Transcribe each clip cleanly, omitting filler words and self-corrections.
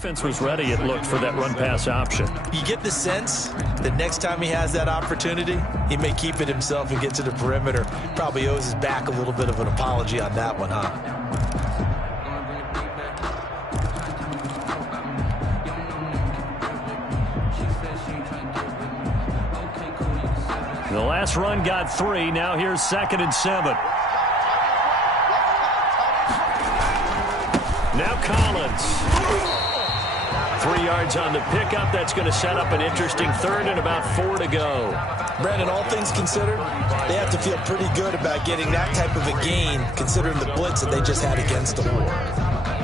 defense was ready, it looked, for that run-pass option. You get the sense that next time he has that opportunity, he may keep it himself and get to the perimeter. Probably owes his back a little bit of an apology on that one, huh? The last run got 3. Now here's 2nd and 7. Now Collins. 3 yards on the pickup. That's going to set up an interesting 3rd and about 4 to go. Brandon, all things considered, they have to feel pretty good about getting that type of a gain, considering the blitz that they just had against them.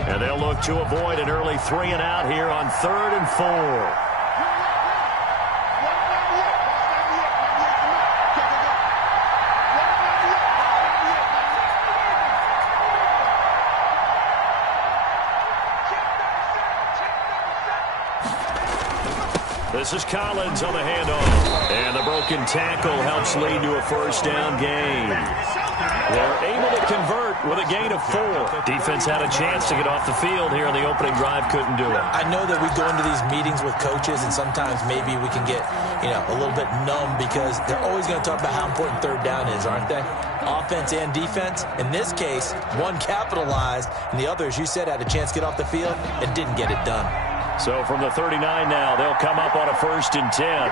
And they'll look to avoid an early 3 and out here on 3rd and 4. This is Collins on the handoff. And the broken tackle helps lead to a 1st down gain. They're able to convert with a gain of 4. Defense had a chance to get off the field here in the opening drive. Couldn't do it. I know that we go into these meetings with coaches, and sometimes maybe we can get, a little bit numb because they're always going to talk about how important 3rd down is, aren't they? Offense and defense. In this case, one capitalized, and the other, as you said, had a chance to get off the field and didn't get it done. So from the 39 now, they'll come up on a 1st and 10.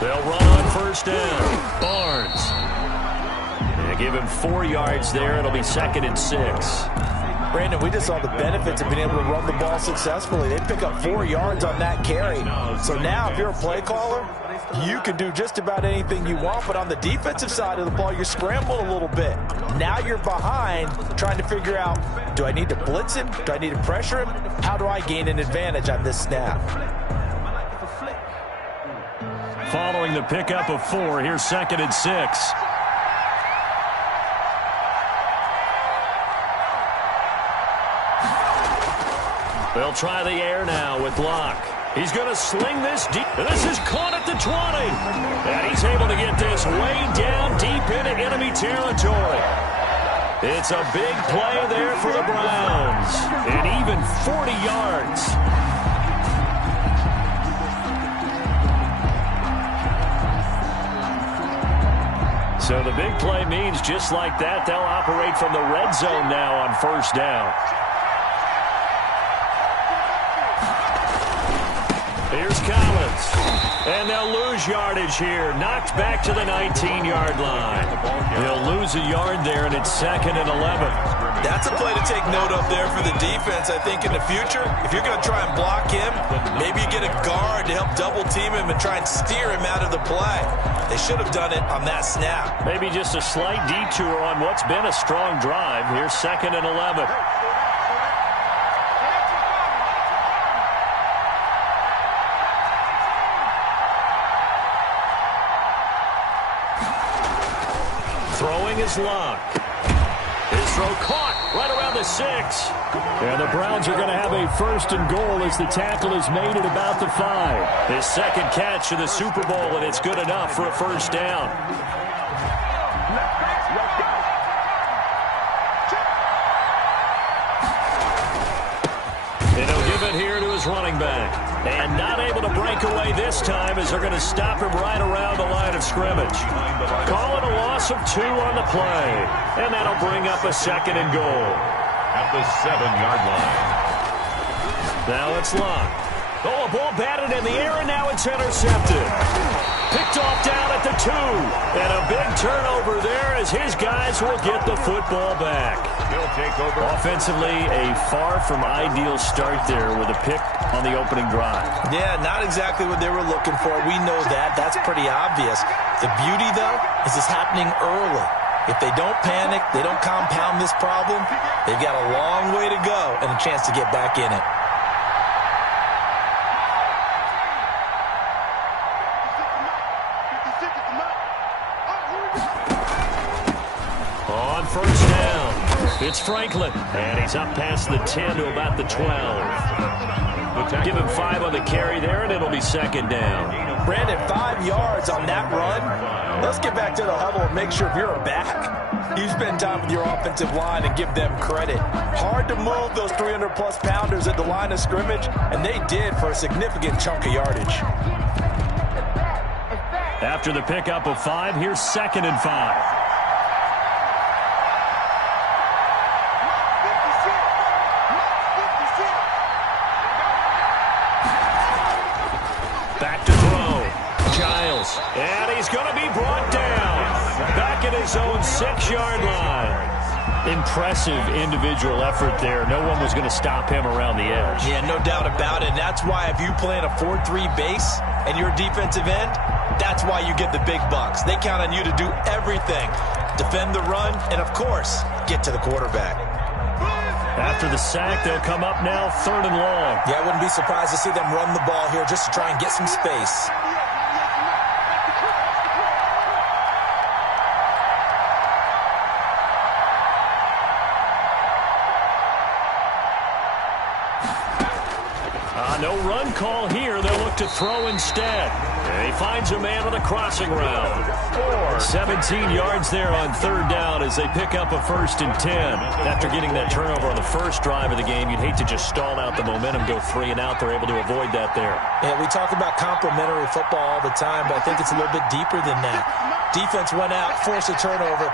They'll run on 1st down. Barnes. And give him 4 yards there. It'll be 2nd and 6. Brandon, we just saw the benefits of being able to run the ball successfully. They pick up 4 yards on that carry. So now if you're a play caller, you can do just about anything you want, but on the defensive side of the ball, you're scrambling a little bit. Now you're behind trying to figure out, do I need to blitz him? Do I need to pressure him? How do I gain an advantage on this snap? Following the pickup of 4, here's 2nd and 6. They'll try the air now with Locke. He's going to sling this deep. This is caught at the 20. And he's able to get this way down deep into enemy territory. It's a big play there for the Browns. And even 40 yards. So the big play means just like that, they'll operate from the red zone now on 1st down. Here's Collins. And they'll lose yardage here. Knocked back to the 19-yard line. They'll lose a yard there, and it's 2nd and 11. That's a play to take note of there for the defense, I think, in the future. If you're going to try and block him, maybe you get a guard to help double-team him and try and steer him out of the play. They should have done it on that snap. Maybe just a slight detour on what's been a strong drive. Here's 2nd and 11. Throwing is Locke. His throw caught right around the 6. And the Browns are going to have a 1st and goal as the tackle is made at about the 5. His 2nd catch of the Super Bowl, and it's good enough for a 1st down. And he'll give it here to his running back. And not able to break away this time as they're going to stop him right around the line of scrimmage. Call it a loss of 2 on the play. And that'll bring up a 2nd and goal. At the 7-yard line. Now it's Locke. Oh, a ball batted in the air, and now it's intercepted. Picked off down at the 2. And a big turnover there as his guys will get the football back. He'll take over. Offensively, a far from ideal start there with a pick on the opening drive. Yeah, not exactly what they were looking for. We know that. That's pretty obvious. The beauty, though, is it's happening early. If they don't panic, they don't compound this problem, they've got a long way to go and a chance to get back in it. On 1st down, it's Franklin. And he's up past the 10 to about the 12. Give him 5 on the carry there, and it'll be second down. Brandon, 5 yards on that run. Let's get back to the huddle and make sure if you're a back, you spend time with your offensive line and give them credit. Hard to move those 300-plus pounders at the line of scrimmage, and they did for a significant chunk of yardage. After the pickup of 5, here's 2nd and 5. Back to throw. Giles. And he's going to be brought down. Back at his own 6-yard line. Impressive individual effort there. No one was going to stop him around the edge. Yeah, no doubt about it. That's why if you play in a 4-3 base and you're a defensive end, that's why you get the big bucks. They count on you to do everything. Defend the run and, of course, get to the quarterback. After the sack, they'll come up now 3rd and long. Yeah, I wouldn't be surprised to see them run the ball here just to try and get some space. No run call here. They'll look to throw instead. And he finds a man on the crossing route. 17 yards there on 3rd down as they pick up a 1st and 10. After getting that turnover on the first drive of the game, you'd hate to just stall out the momentum, go 3 and out. They're able to avoid that there. Yeah, we talk about complementary football all the time, but I think it's a little bit deeper than that. Defense went out, forced a turnover,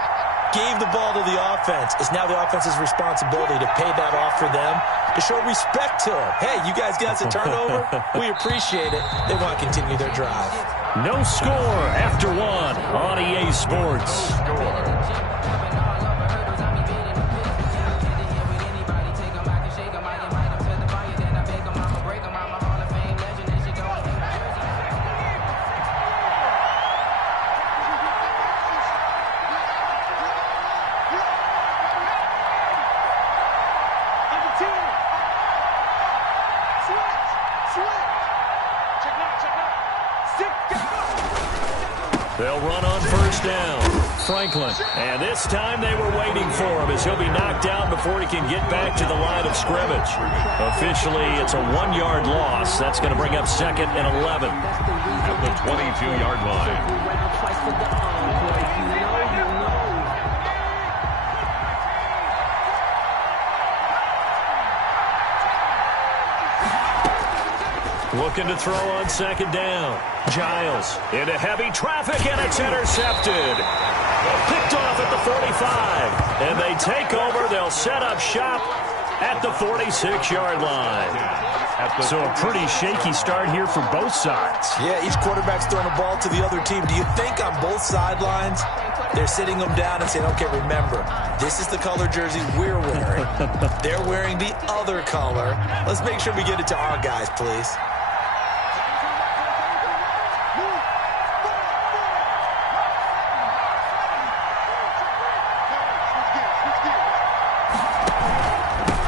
gave the ball to the offense. It's now the offense's responsibility to pay that off for them, to show respect to them. Hey, you guys got us a turnover. We appreciate it. They want to continue their drive. No score after 1 on EA Sports. They'll run on 1st down. Franklin. And this time they were waiting for him as he'll be knocked down before he can get back to the line of scrimmage. Officially, it's a 1-yard loss. That's going to bring up 2nd and 11. At the 22-yard line. Looking to throw on 2nd down. Giles into heavy traffic, and it's intercepted. Picked off at the 45. And they take over. They'll set up shop at the 46-yard line. So a pretty shaky start here for both sides. Yeah, each quarterback's throwing the ball to the other team. Do you think on both sidelines they're sitting them down and saying, okay, remember, this is the color jersey we're wearing. They're wearing the other color. Let's make sure we get it to our guys, please.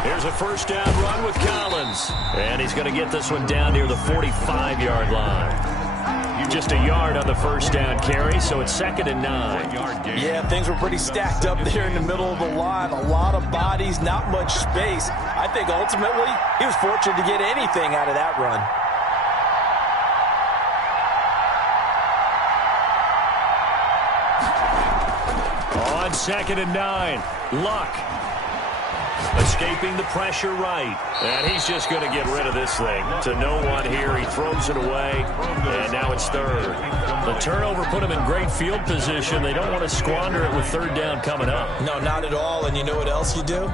Here's a 1st down run with Collins. And he's going to get this one down near the 45-yard line. Just a yard on the 1st down carry, so it's 2nd and 9. Yeah, things were pretty stacked up there in the middle of the line. A lot of bodies, not much space. I think ultimately he was fortunate to get anything out of that run. On 2nd and 9, Luck. Escaping the pressure right. And he's just going to get rid of this thing. To no one here. He throws it away. And now it's 3rd. The turnover put him in great field position. They don't want to squander it with 3rd down coming up. No, not at all. And you know what else you do?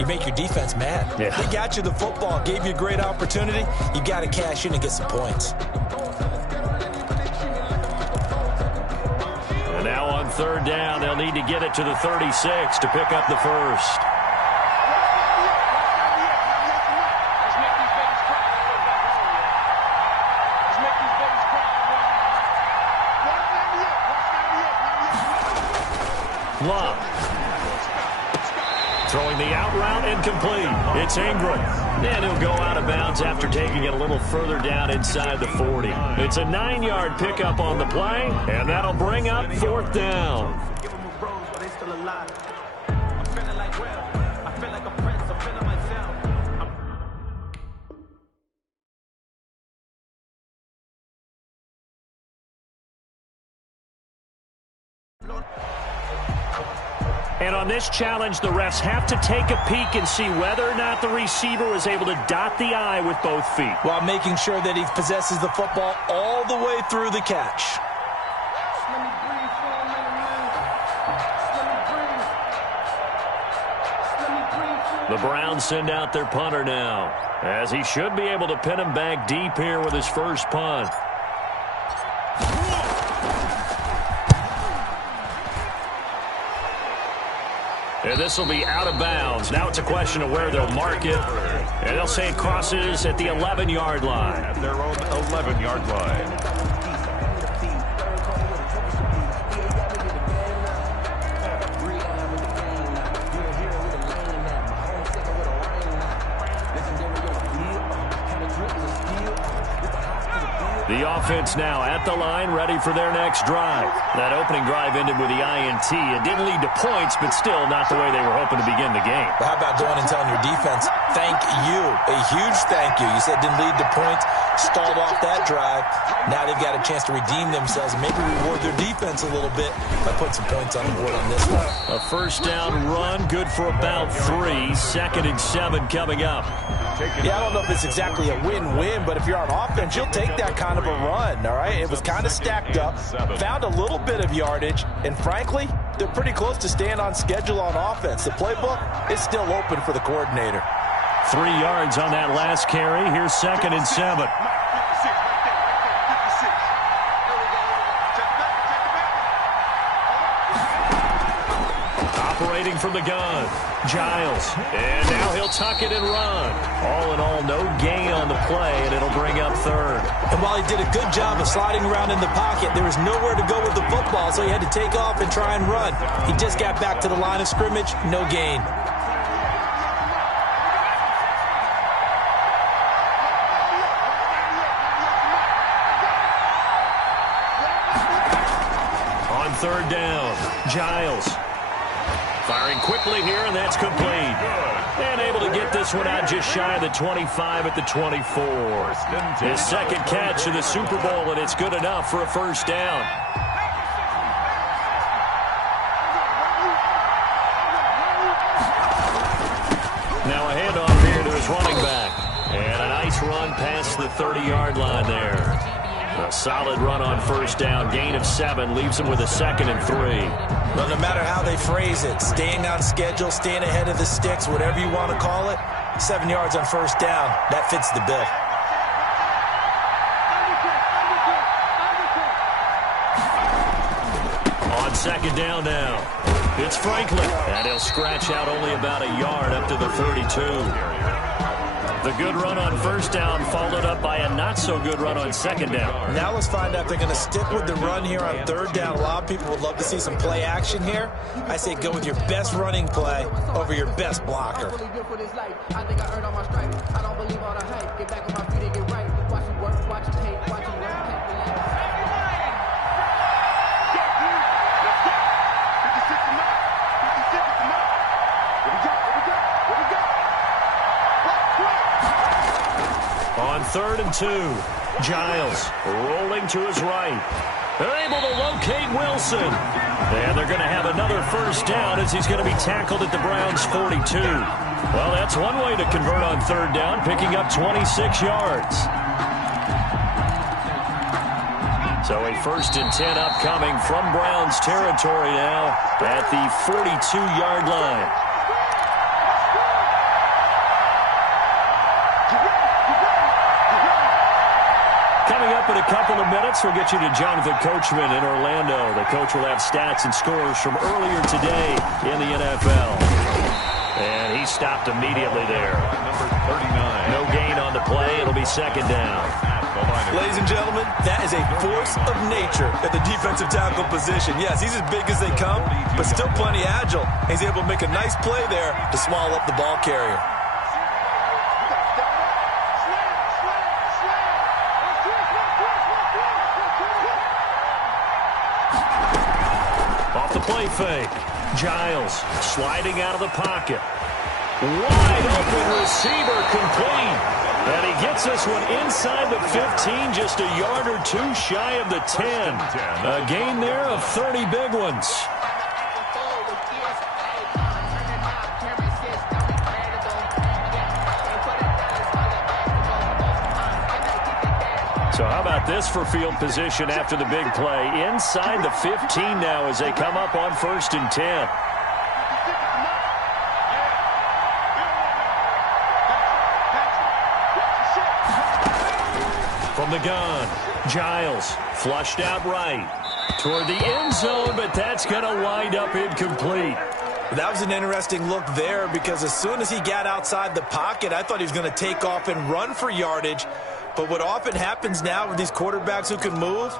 You make your defense mad. Yeah. They got you the football, gave you a great opportunity. You got to cash in and get some points. And now on 3rd down, they'll need to get it to the 36 to pick up the 1st. Love. Throwing the out route incomplete. It's Ingram. And he'll go out of bounds after taking it a little further down inside the 40. It's a 9-yard pickup on the play, and that'll bring up 4th down. And on this challenge, the refs have to take a peek and see whether or not the receiver was able to dot the I with both feet, while making sure that he possesses the football all the way through the catch. The Browns send out their punter now, as he should be able to pin him back deep here with his first punt. And this will be out of bounds. Now it's a question of where they'll mark it. And they'll say it crosses at the 11-yard line. At their own 11-yard line. The offense now at the line, ready for their next drive. That opening drive ended with the INT. It didn't lead to points, but still not the way they were hoping to begin the game. But how about going and telling your defense, thank you, a huge thank you. You said didn't lead to points, stalled off that drive. Now they've got a chance to redeem themselves and maybe reward their defense a little bit by putting some points on the board on this one. A first down run, good for about 3. 2nd and 7 coming up. Yeah, I don't know if it's exactly a win-win, but if you're on offense, you'll take that kind of a run, all right? It was kind of stacked up, found a little bit of yardage, and frankly, they're pretty close to staying on schedule on offense. The playbook is still open for the coordinator. 3 yards on that last carry. Here's 2nd and 7. Operating from the gun, Giles. And now he'll tuck it and run. All in all, no gain on the play, and it'll bring up 3rd. And while he did a good job of sliding around in the pocket, there was nowhere to go with the football, so he had to take off and try and run. He just got back to the line of scrimmage, no gain. On 3rd down, Giles. Firing quickly here, and that's complete. And able to get this one out just shy of the 25 at the 24. His 2nd catch of the Super Bowl, and it's good enough for a first down. Now a handoff here to his running back. And a nice run past the 30-yard line there. A solid run on first down. Gain of 7 leaves him with a 2nd and 3. Well, no matter how they phrase it, staying on schedule, staying ahead of the sticks, whatever you want to call it, 7 yards on first down, that fits the bill. On 2nd down now, it's Franklin. And he'll scratch out only about a yard up to the 32. The good run on first down followed up by a not-so-good run on 2nd down. Now let's find out if they're going to stick with the run here on 3rd down. A lot of people would love to see some play action here. I say go with your best running play over your best blocker. On 3rd and 2, Giles rolling to his right. They're able to locate Wilson. And they're going to have another first down as he's going to be tackled at the Browns' 42. Well, that's one way to convert on 3rd down, picking up 26 yards. So a 1st and 10 upcoming from Browns territory now at the 42-yard line. Coming up in a couple of minutes, we'll get you to Jonathan Coachman in Orlando. The coach will have stats and scores from earlier today in the NFL. And he stopped immediately there. Number 39. No gain on the play. It'll be 2nd down. Ladies and gentlemen, that is a force of nature at the defensive tackle position. Yes, he's as big as they come, but still plenty agile. He's able to make a nice play there to small up the ball carrier. Off the play fake. Giles sliding out of the pocket. Wide open receiver complete. And he gets this one inside the 15, just a yard or 2 shy of the 10. A gain there of 30 big ones. So how about this for field position after the big play? Inside the 15 now as they come up on 1st and 10. From the gun, Giles flushed out right toward the end zone, but that's going to wind up incomplete. That was an interesting look there because as soon as he got outside the pocket, I thought he was going to take off and run for yardage. But what often happens now with these quarterbacks who can move,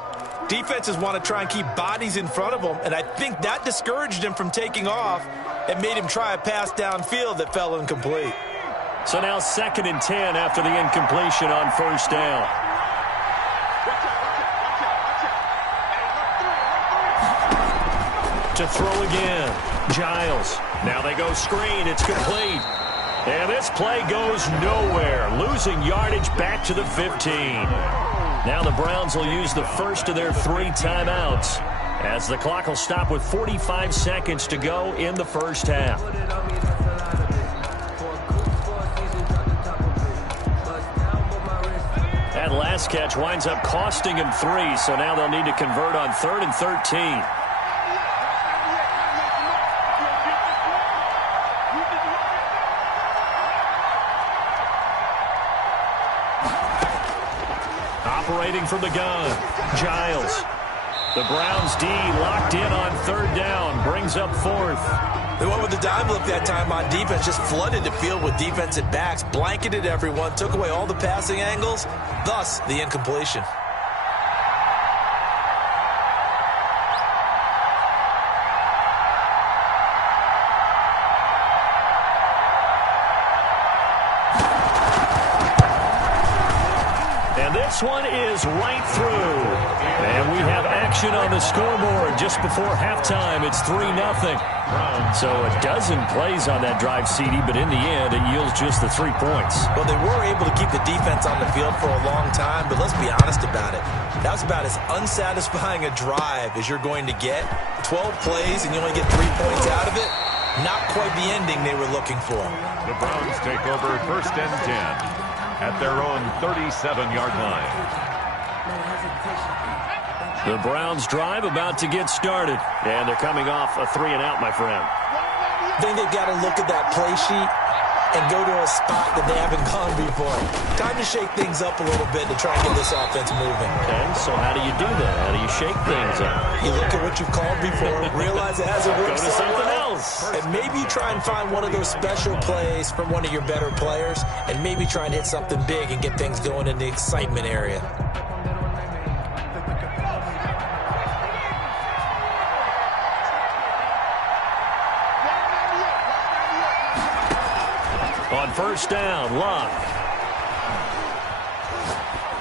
defenses want to try and keep bodies in front of them, and I think that discouraged him from taking off and made him try a pass downfield that fell incomplete. So now 2nd and 10 after the incompletion on 1st down. To throw again, Giles. Now they go screen. It's complete. And this play goes nowhere, losing yardage back to the 15. Now the Browns will use the first of their 3 timeouts as the clock will stop with 45 seconds to go in the first half. That last catch winds up costing him 3, so now they'll need to convert on 3rd and 13. Operating from the gun, Giles. The Browns D locked in on 3rd down, brings up 4th. They went with the dime look that time on defense, just flooded the field with defensive backs, blanketed everyone, took away all the passing angles, thus the incompletion. This one is right through. And we have action on the scoreboard just before halftime. It's 3-0. So a dozen plays on that drive, CD, but in the end, it yields just the 3 points. Well, they were able to keep the defense on the field for a long time, but let's be honest about it. That was about as unsatisfying a drive as you're going to get. 12 plays and you only get 3 points out of it. Not quite the ending they were looking for. The Browns take over 1st and 10. At their own 37-yard line. The Browns drive about to get started. And they're coming off a 3-and-out, my friend. I think they've got to look at that play sheet and go to a spot that they haven't gone before. Time to shake things up a little bit to try and get this offense moving. Okay, so how do you do that? How do you shake things up? You look at what you've called before, realize it hasn't worked. Go to something else. And maybe try and find one of those special plays from one of your better players, and maybe try and hit something big and get things going in the excitement area. On 1st down, Luck.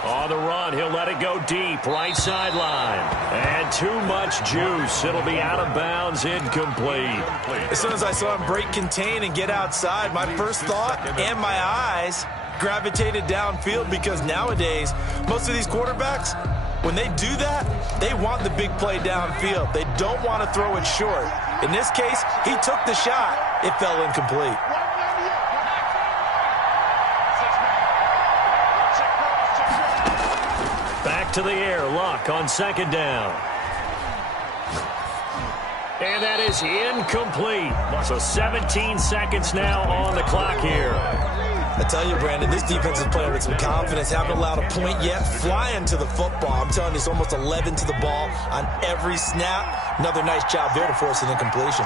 On the run, he'll let it go deep, right sideline. And too much juice. It'll be out of bounds, incomplete. As soon as I saw him break contain and get outside, my first thought and my eyes gravitated downfield because nowadays, most of these quarterbacks, when they do that, they want the big play downfield. They don't want to throw it short. In this case, he took the shot. It fell incomplete. Back to the air, Luck on 2nd down. And that is incomplete. So 17 seconds now on the clock here. I tell you, Brandon, this defense is playing with some confidence. Haven't allowed a point yet. Flying to the football. I'm telling you, it's almost 11 to the ball on every snap. Another nice job there to force an incompletion.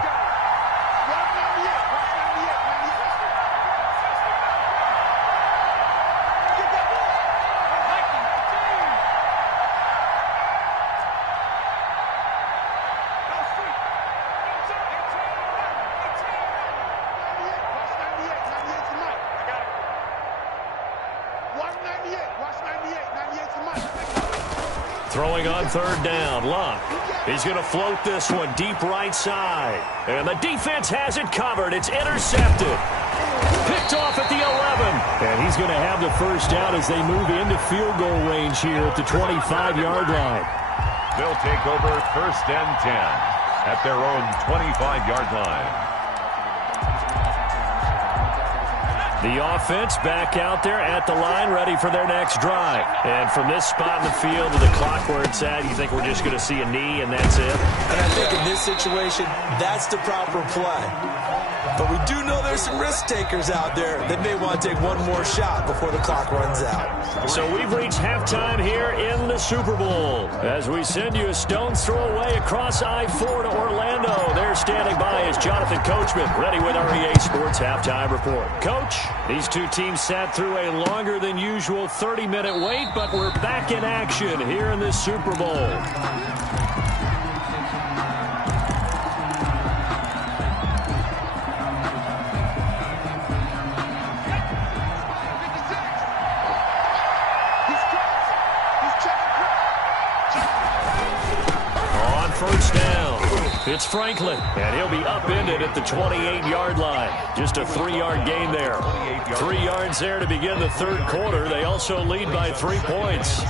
Throwing on 3rd down, Luck. He's going to float this one deep right side. And the defense has it covered. It's intercepted. Picked off at the 11. And he's going to have the first down as they move into field goal range here at the 25-yard line. They'll take over 1st and 10 at their own 25-yard line. The offense back out there at the line, ready for their next drive. And from this spot in the field to the clock where it's at, you think we're just going to see a knee and that's it? And I think in this situation, that's the proper play. But we do know there's some risk takers out there that may want to take one more shot before the clock runs out. So we've reached halftime here in the Super Bowl. As we send you a stone's throw away across I-4 to Orlando. There standing by is Jonathan Coachman, ready with our EA Sports Halftime Report. Coach, these two teams sat through a longer than usual 30-minute wait, but we're back in action here in this Super Bowl. First down. It's Franklin, and he'll be upended at the 28-yard line. Just a 3-yard gain there. 3 yards there to begin the third quarter. They also lead by 3 points.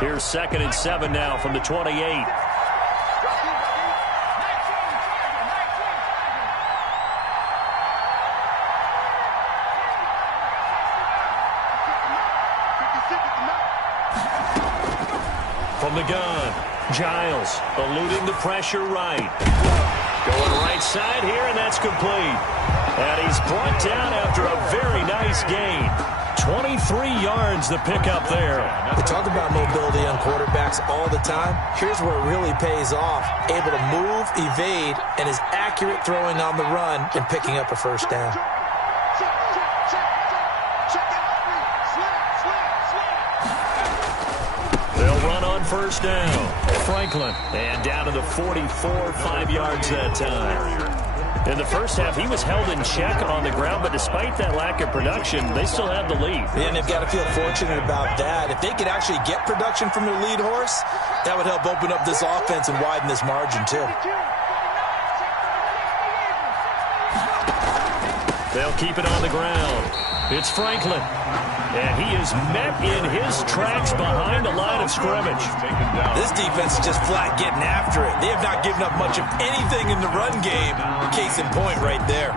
Here's 2nd and 7 now from the 28. From the gun, Giles eluding the pressure right. Going right side here, and that's complete. And he's brought down after a very nice gain. 23 yards the pickup there. We talk about mobility on quarterbacks all the time. Here's where it really pays off. Able to move, evade, and is accurate throwing on the run and picking up a first down. They'll run on first down. Franklin, and down to the 44, 5 yards that time. In the first half, he was held in check on the ground, but despite that lack of production, they still have the lead. And they've got to feel fortunate about that. If they could actually get production from their lead horse, that would help open up this offense and widen this margin, too. They'll keep it on the ground. It's Franklin. And he is met in his tracks behind the line of scrimmage. This defense is just flat getting after it. They have not given up much of anything in the run game. Case in point right there.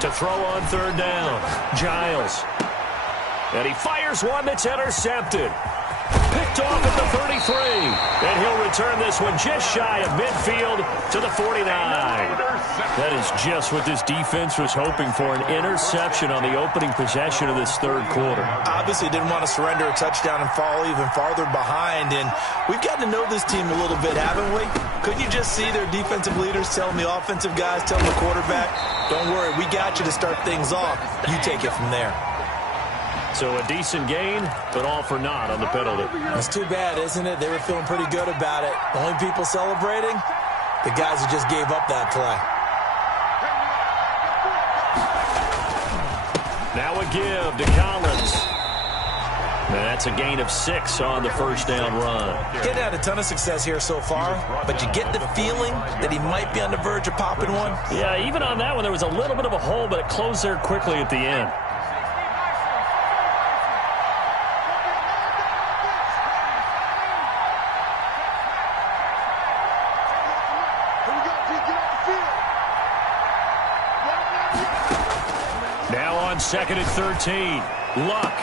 To throw on third down, Giles. And he fires one that's intercepted. Picked off at the 33. And he'll return this one just shy of midfield to the 49. That is just what this defense was hoping for, an interception on the opening possession of this third quarter. Obviously didn't want to surrender a touchdown and fall even farther behind. And we've gotten to know this team a little bit, haven't we? Couldn't you just see their defensive leaders telling the offensive guys, telling the quarterback, don't worry, we got you to start things off. You take it from there. So a decent gain, but all for naught on the penalty. It's too bad, isn't it? They were feeling pretty good about it. The only people celebrating, the guys who just gave up that play. Now a give to Collins. And that's a gain of 6 on the first down run. Getting had a ton of success here so far, but you get the feeling that he might be on the verge of popping one. Yeah, even on that one, there was a little bit of a hole, but it closed there quickly at the end. Now on 2nd and 13, Luck.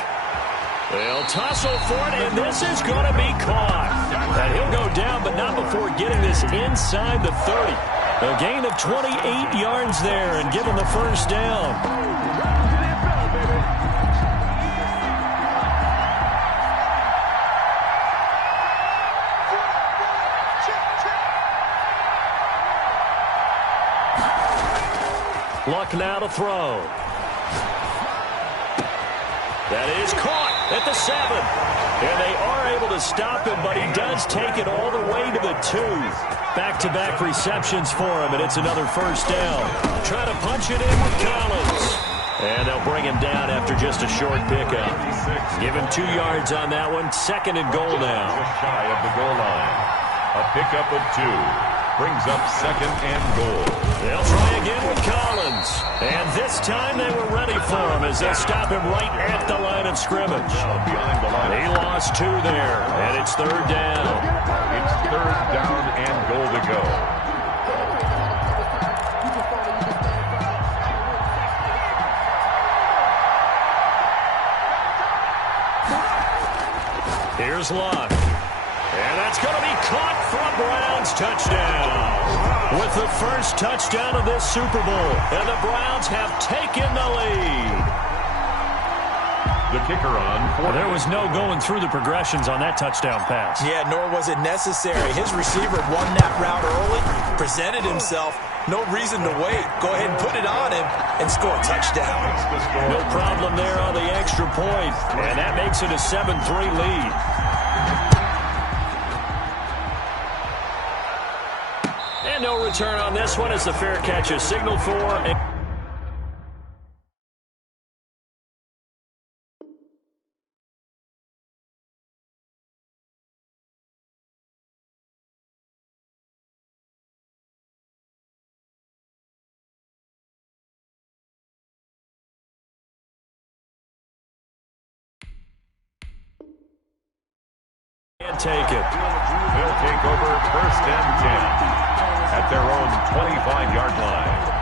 They'll tussle for it, and this is going to be caught. And he'll go down, but not before getting this inside the 30. A gain of 28 yards there and give him the first down. Luck now to throw. That is caught at the 7. And they are able to stop him, but he does take it all the way to the 2. Back-to-back receptions for him, and it's another first down. Try to punch it in with Collins. And they'll bring him down after just a short pickup. Give him 2 yards on that one. 2nd and goal now. Just shy of the goal line. A pickup of 2. Brings up 2nd and goal. They'll try again with Collins. And this time they were ready for him as they'll stop him right at the line of scrimmage. Behind the line. He lost 2 there, and it's 3rd down. It's 3rd down and goal to go. Here's Luck. And that's going to be caught for a Browns touchdown. With the first touchdown of this Super Bowl. And the Browns have taken the lead. The kicker on. Well, there was no going through the progressions on that touchdown pass. Yeah, nor was it necessary. His receiver won that route early, presented himself. No reason to wait. Go ahead and put it on him and score a touchdown. No problem there on the extra point. And that makes it a 7-3 lead. And no return on this one as the fair catch is signaled for. And take it. They'll take over 1st and 10 at their own 25-yard line.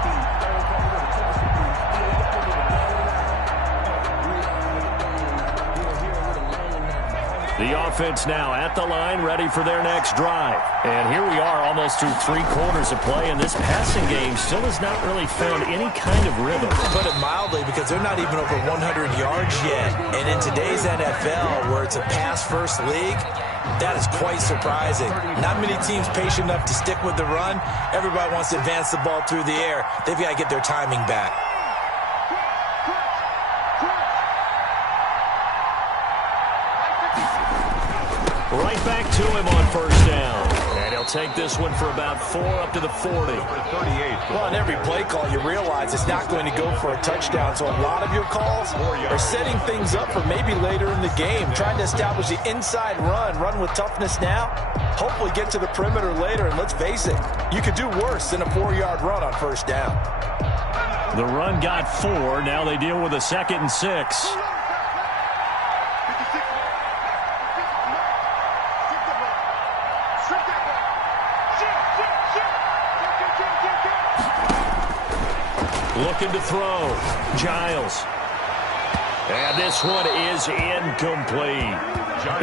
The offense now at the line, ready for their next drive. And here we are almost through 3 quarters of play, and this passing game still has not really found any kind of rhythm. Put it mildly, because they're not even over 100 yards yet. And in today's NFL, where it's a pass-first league, that is quite surprising. Not many teams patient enough to stick with the run. Everybody wants to advance the ball through the air. They've got to get their timing back. Right back to him on 1st down. And he'll take this one for about 4 up to the 40. Well, on every play call, you realize it's not going to go for a touchdown. So a lot of your calls are setting things up for maybe later in the game, trying to establish the inside run with toughness now, hopefully get to the perimeter later. And let's face it, you could do worse than a 4-yard run on 1st down. The run got 4. Now they deal with a 2nd and 6. Looking to throw. Giles. And this one is incomplete.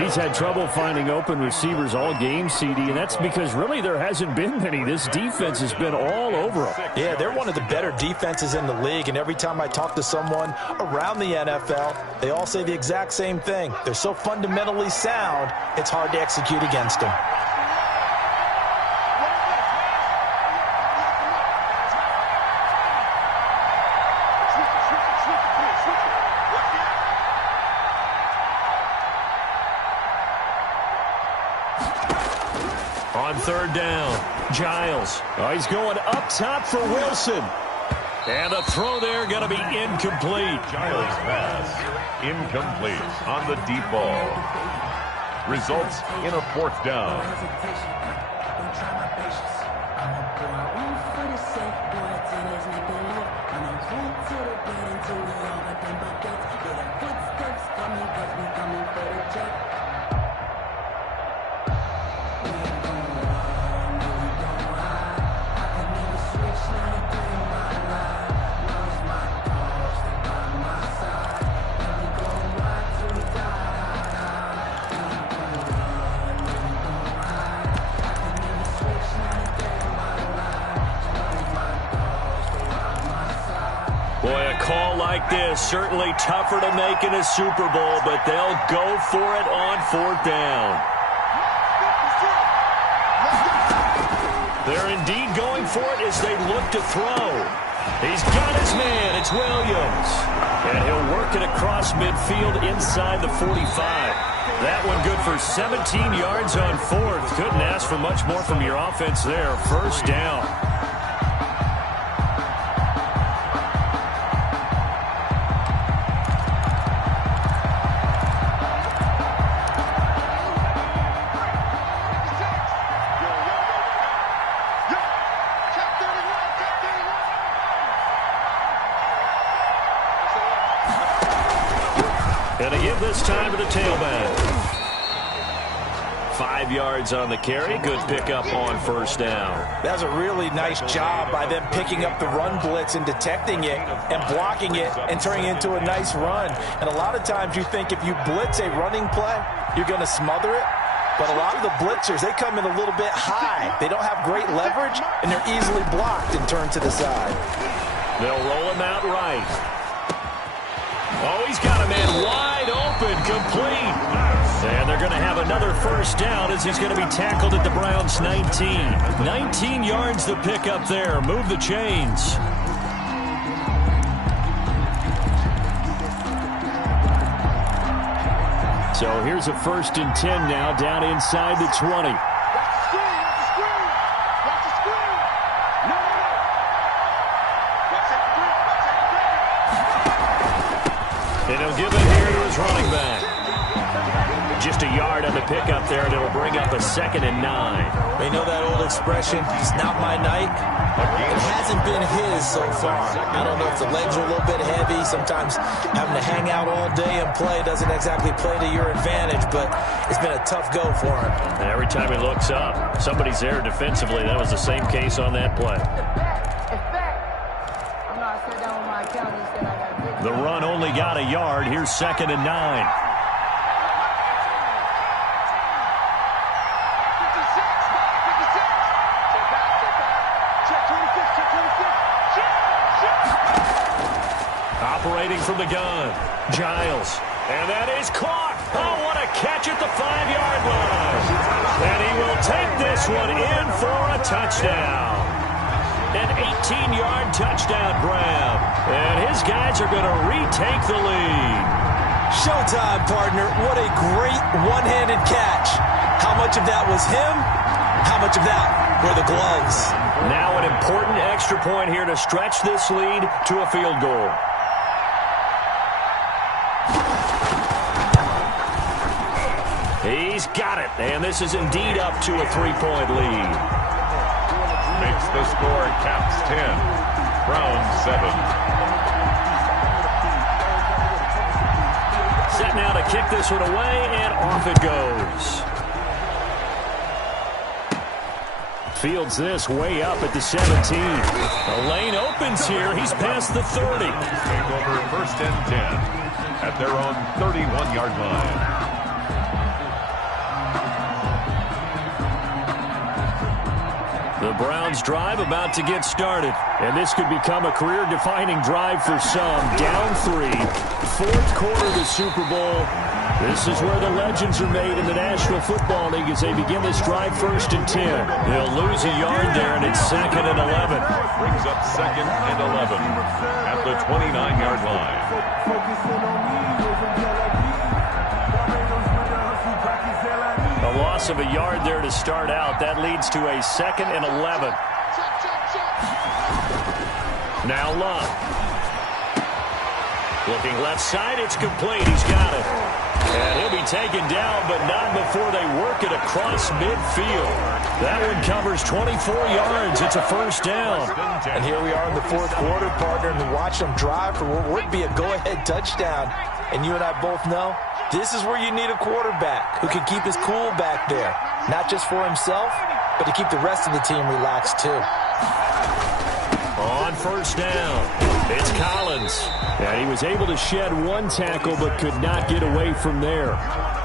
He's had trouble finding open receivers all game, CD, and that's because really there hasn't been many. This defense has been all over him. Yeah, they're one of the better defenses in the league, and every time I talk to someone around the NFL, they all say the exact same thing. They're so fundamentally sound, it's hard to execute against them. On 3rd down, Giles. Oh, he's going up top for Wilson. And the throw there going to be incomplete. Giles pass incomplete on the deep ball. Results in a 4th down. Boy, a call like this, certainly tougher to make in a Super Bowl, but they'll go for it on 4th down. They're indeed going for it as they look to throw. He's got his man. It's Williams. And he'll work it across midfield inside the 45. That one good for 17 yards on 4th. Couldn't ask for much more from your offense there. 1st down. tailback. 5 yards on the carry. Good pickup on first down. That was a really nice job by them picking up the run blitz and detecting it and blocking it and turning it into a nice run. And a lot of times you think if you blitz a running play, you're going to smother it. But a lot of the blitzers, they come in a little bit high. They don't have great leverage, and they're easily blocked and turned to the side. They'll roll him out right. Oh, he's got a man wide open, complete. And they're going to have another first down as he's going to be tackled at the Browns' 19. 19 yards to pick up there. Move the chains. So here's a 1st and 10 now, down inside the 20. And he'll give it here to his running back. Just a yard on the pickup there, and it'll bring up a 2nd and 9. They know that old expression, it's not my night. It hasn't been his so far. I don't know if the legs are a little bit heavy. Sometimes having to hang out all day and play doesn't exactly play to your advantage, but it's been a tough go for him. And every time he looks up, somebody's there defensively. That was the same case on that play. The run only got a yard. Here's 2nd and 9. Operating from the gun, Giles. And that is caught. Oh, what a catch at the 5-yard line. And he will take this one in for a touchdown. An 18-yard touchdown grab. And his guys are going to retake the lead. Showtime, partner. What a great one-handed catch. How much of that was him? How much of that were the gloves? Now an important extra point here to stretch this lead to a field goal. He's got it, and this is indeed up to a 3-point lead. Makes the score Caps 10, Browns 7. Set now to kick this one away, and off it goes. Fields this way up at the 17. The lane opens here. He's past the 30. Take over 1st and 10 at their own 31-yard line. The Browns drive about to get started. And this could become a career-defining drive for some. Down 3. 4th quarter of the Super Bowl. This is where the legends are made in the National Football League as they begin this drive 1st and 10. They'll lose a yard there, and it's 2nd and 11. Brings up 2nd and 11 at the 29-yard line. A loss of a yard there to start out. That leads to a 2nd and 11. Now Love. Looking left side, it's complete. He's got it. And he'll be taken down, but not before they work it across midfield. That one covers 24 yards. It's a 1st down. And here we are in the 4th quarter, partner, and to watch them drive for what would be a go-ahead touchdown. And you and I both know this is where you need a quarterback who can keep his cool back there. Not just for himself, but to keep the rest of the team relaxed too. On 1st down, it's Collins. And he was able to shed 1 tackle but could not get away from there.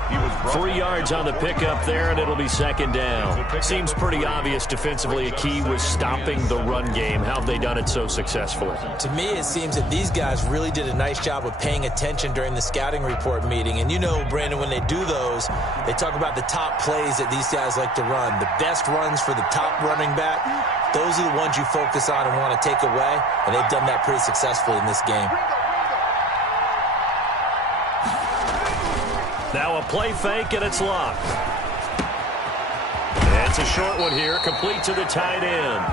He was 3 yards on the pickup there, and it'll be 2nd down. Seems pretty obvious defensively a key was stopping the run game. How have they done it so successfully? To me, it seems that these guys really did a nice job of paying attention during the scouting report meeting. And you know, Brandon, when they do those, they talk about the top plays that these guys like to run. The best runs for the top running back, those are the ones you focus on and want to take away. And they've done that pretty successfully in this game. Now a play fake, and it's locked. It's a short one here, complete to the tight end.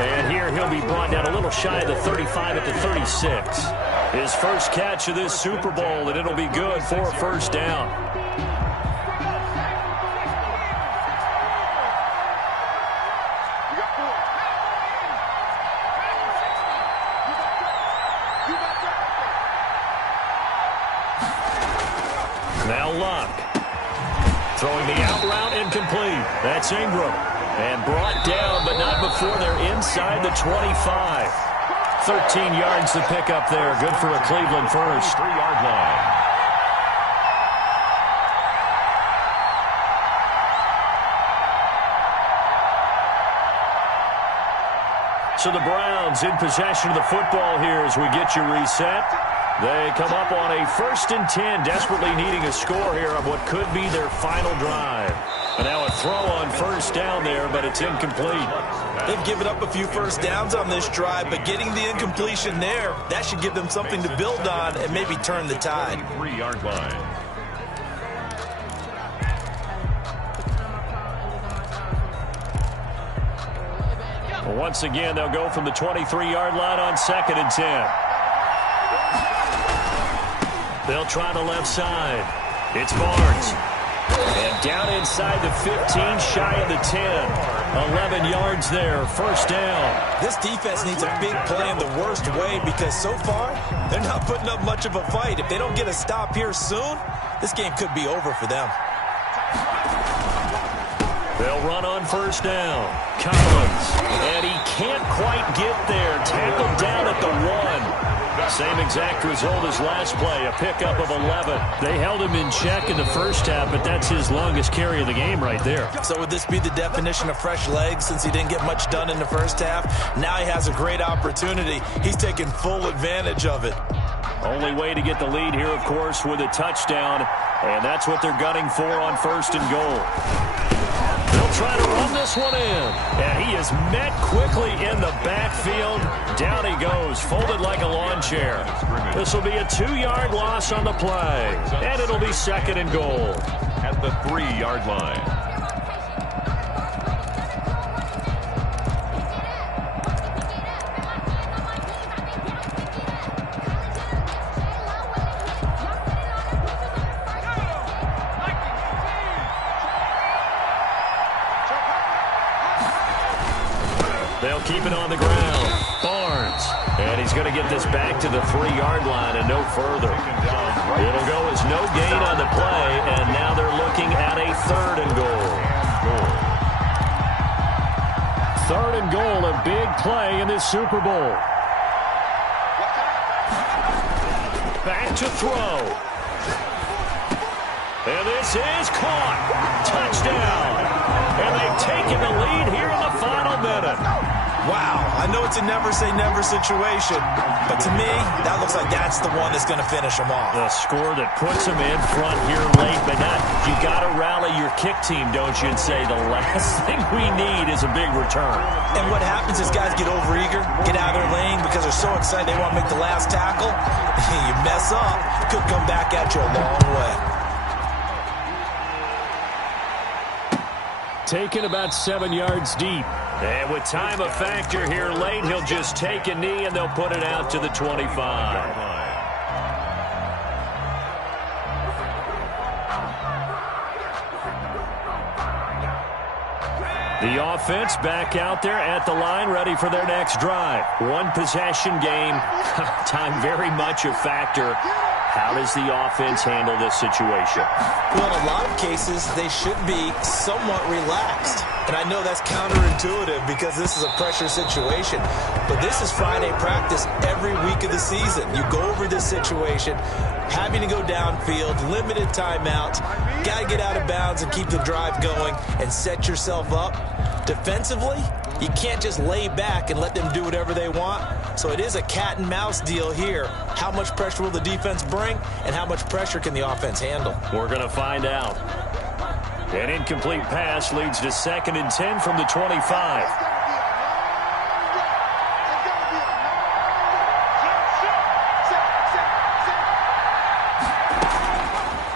And here he'll be brought down a little shy of the 35 at the 36. His first catch of this Super Bowl, and it'll be good for a 1st down. Now Luck. Throwing the out route incomplete. That's Ingram. And brought down, but not before they're inside the 25. 13 yards to pick up there. Good for a Cleveland first. 3-yard line. So the Browns in possession of the football here as we get you reset. They come up on a 1st and 10, desperately needing a score here on what could be their final drive. And now a throw on 1st down there, but it's incomplete. They've given up a few first downs on this drive, but getting the incompletion there, that should give them something to build on and maybe turn the tide. 3-yard line. Once again, they'll go from the 23-yard line on 2nd and 10. They'll try the left side. It's Barnes. And down inside the 15, shy of the 10. 11 yards there, 1st down. This defense needs a big play in the worst way because so far, they're not putting up much of a fight. If they don't get a stop here soon, this game could be over for them. They'll run on 1st down. Collins. And he can't quite get there. Tackled down at the 1. Same exact result as last play, a pickup of 11. They held him in check in the first half, but that's his longest carry of the game right there. So would this be the definition of fresh legs since he didn't get much done in the first half? Now he has a great opportunity. He's taking full advantage of it. Only way to get the lead here, of course, with a touchdown, and that's what they're gunning for on 1st and goal. They'll try to run this one in, and he is met quickly in the backfield. Down he goes, folded like a lawn chair. This will be a 2-yard loss on the play, and it'll be 2nd and goal. At the 3-yard line. They'll keep it on the ground. Barnes. And he's going to get this back to the 3-yard line and no further. It'll go as no gain on the play, and now they're looking at a 3rd and goal. 3rd and goal, a big play in this Super Bowl. Back to throw. And this is caught. Touchdown. And they've taken the lead here in the final minute. Wow, I know it's a never-say-never situation, but to me, that looks like that's the one that's going to finish them off. The score that puts them in front here late, but not. You got to rally your kick team, don't you, and say the last thing we need is a big return. And what happens is guys get overeager, get out of their lane because they're so excited they want to make the last tackle. You mess up, it could come back at you a long way. Taken about 7 yards deep. And with time a factor here late, he'll just take a knee and they'll put it out to the 25. The offense back out there at the line, ready for their next drive. One possession game. Time very much a factor. How does the offense handle this situation? Well, in a lot of cases, they should be somewhat relaxed. And I know that's counterintuitive because this is a pressure situation. But this is Friday practice every week of the season. You go over this situation, having to go downfield, limited timeouts, got to get out of bounds and keep the drive going and set yourself up. Defensively, you can't just lay back and let them do whatever they want. So it is a cat and mouse deal here. How much pressure will the defense bring, and how much pressure can the offense handle? We're going to find out. An incomplete pass leads to 2nd and 10 from the 25.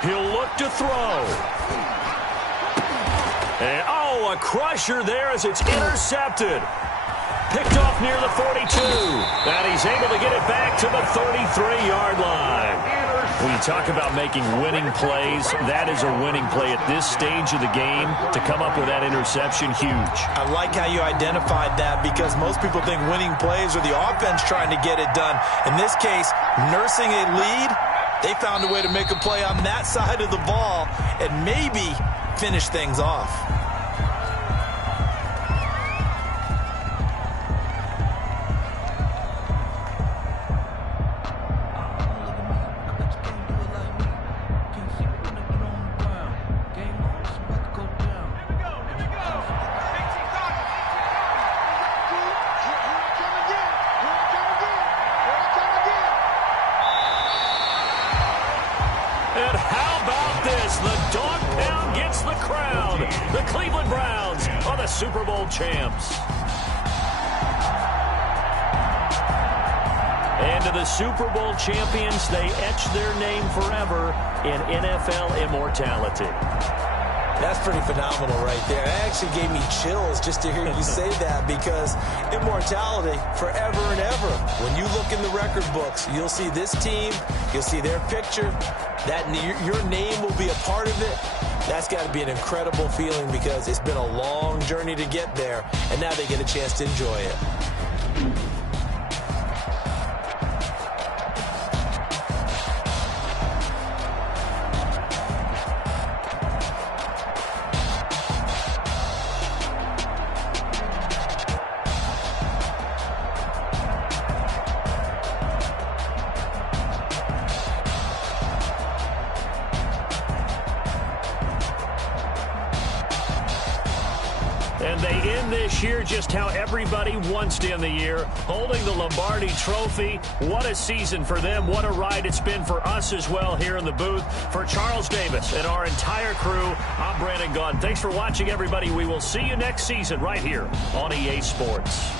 He'll look to throw. And, a crusher there as it's intercepted. Picked off near the 42. And he's able to get it back to the 33-yard line. When you talk about making winning plays, that is a winning play at this stage of the game. To come up with that interception, huge. I like how you identified that because most people think winning plays are the offense trying to get it done. In this case, nursing a lead, they found a way to make a play on that side of the ball and maybe finish things off. And how about this? The dog pound gets the crown. The Cleveland Browns are the Super Bowl champs. And to the Super Bowl champions, they etch their name forever in NFL immortality. That's pretty phenomenal right there. It actually gave me chills just to hear you say that, because immortality forever and ever. When you look in the record books, you'll see this team, you'll see their picture, that your name will be a part of it. That's got to be an incredible feeling, because it's been a long journey to get there, and now they get a chance to enjoy it. And they end this year just how everybody wants to end the year, holding the Lombardi Trophy. What a season for them. What a ride it's been for us as well here in the booth. For Charles Davis and our entire crew, I'm Brandon Gaudin. Thanks for watching, everybody. We will see you next season right here on EA Sports.